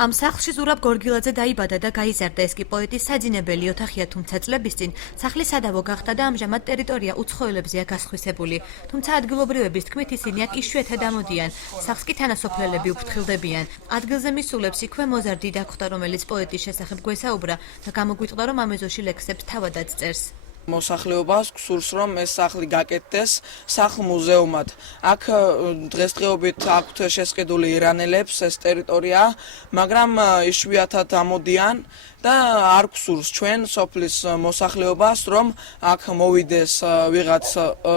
Am სახლში ზურაბ გორგილაძე დაიბადა და გაიზარდა, ეს კი პოეტის საძინებელი ოთახია, თუმცა წლების წინ სახლი სადავო გახდა და ამჟამად ტერიტორია უცხოელებზეა გასხვისებული. თუმცა ადგილობრივების თქმით ისინი აქ იშვიათად ამოდიან, სახლს კი თანასოფლელები უფრთხილდებიან. ადგილზე მისულებს იქვე მოზარ დიდა ხვდა, რომელიც პოეტის შესახებ გვესაუბრა და გამოგვიტყდა, რომ ამ ეზოში ლექსებს თავადაც წერს. მოსახლეობას გსურს, რომ ეს სახლი გაკეთდეს სახლ-მუზეუმად. აქ დღესდღეობით აქვთ შესყიდული ირანელებს ეს ტერიტორია, მაგრამ იშვიათად ამოდიან და არ გსურს ჩვენ სოფლის მოსახლეობას, რომ აქ მოვიდეს ვიღაც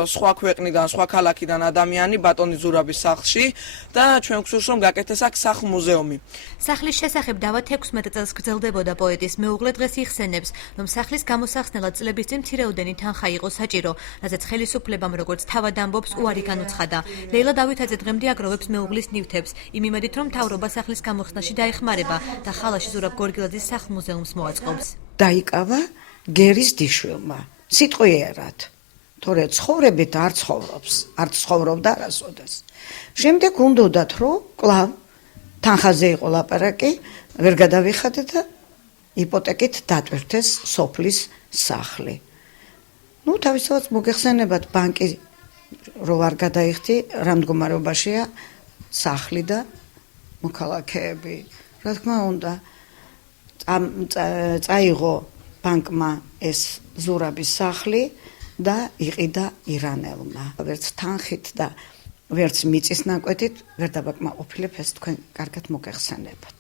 სხვა ქვეყნიდან, სხვა ქალაქიდან ადამიანი ბატონი ზურაბის სახლში და ჩვენ გსურს, რომ გაკეთდეს აქ სახლ-მუზეუმი. სახლის შესახებ დავა 16 წელს გრძელდებოდა პოეტის მეუღლე დღეს იხსენებს, რომ სახლის გამოსახსნელად წლების წინ მცირეოდენი თანხა იყო საჭირო, რაზეც ხელისუფლებამ როგორც თავად ამბობს უარი განუცხადა. ლეილა დავითაძე დღემდე აგროვებს მეუღლის ნივთებს, იმ იმედით, რომ მთავრობა სახლის გამოხსნაში დაეხმარება და ხალაში ზურაბ გორგილაძის სახლ-მუზეუმს მოაწყობს. დაიკავა გერის დიშვილმა, სიტყვიერად. თორე ცხოვრებით არ ცხოვრობს, არ ცხოვრობდა არასოდეს. შემდეგ უნდოდათ, რომ კლავ თანხაზე იყო ლაპარაკი, ვერ გადავიხადე და იპოტეკით დატვირთეს სოფლის სახლი. თავისთავად მოგეხსენებათ ბანკი რო არ გადაიხდი, რა მდგომარეობაშია სახლი და მოქალაქეები. რა თქმა უნდა, წაიღო ბანკმა ეს ზურაბის სახლი და იყიდა ირანელმა. ვერც თანხით და ვერც მიწის ნაკვეთით ვერ დავაკმაყოფილებ, ეს თქვენ კარგად მოგეხსენებათ.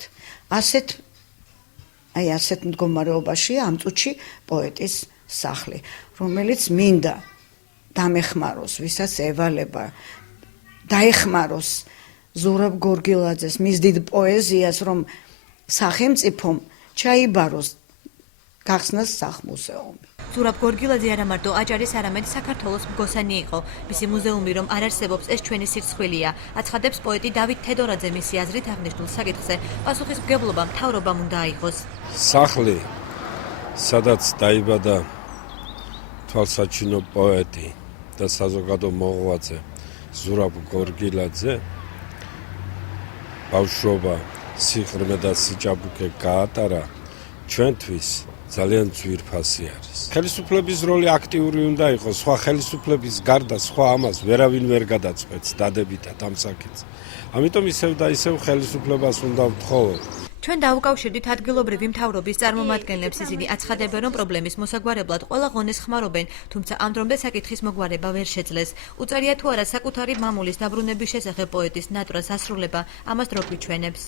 ასეთ მდგომარეობაშია ამ წუთში პოეტის სახლი, რომელიც მინდა დამეხმაროს, ვისაც ევალება, დაეხმაროს ზურაბ გორგილაძეს, მის დიდ პოეზიას, რომ სახელმწიფომ ჩაიბაროს გახსნას სახლ-მუზეუმი. ზურაბ გორგილაძე არა მარტო აჭარის, არამედ საქართველოს მგოსანი იყო. მისი მუზეუმი რომ არ არსებობს, ეს ჩვენი სირცხვილია. აცხადებს პოეტი დავით თედორაძე, მისი აზრით აღნიშნულ საკითხზე პასუხისმგებლობა მთავრობამ უნდა აიღოს. სახლი, სადაც დაიბადა თვალსაჩინო პოეტი და საზოგადო მოღვაწე ზურაბ გორგილაძე, ბავშვობა, სიღრმე და სიჭაბუკე გაატარა, ჩვენთვის ძალიან ძვირფასი არის. ხელისუფლების როლი აქტიური უნდა იყოს, სხვა ხელისუფლების გარდა სხვა ამას ვერავინ ვერ გადაწყვეტს დადებითად ამ საკითხს. ამიტომ ისევ და ისევ ხელისუფლებას უნდა ვთხოვოთ. ჩვენ დაუკავშირდით ადგილობრივი მთავრობის წარმომადგენლებს, ისინი აცხადებენ, რომ პრობლემის მოსაგვარებლად ყველა ღონეს ხმარობენ, თუმცა ამ დრომდე საკითხის მოგვარება ვერ შეძლეს. უწარია თუ არა საკუთარი მამულის დაბრუნების შესახებ პოეტის ნატრას ასრულება, ამას დრო გვიჩვენებს.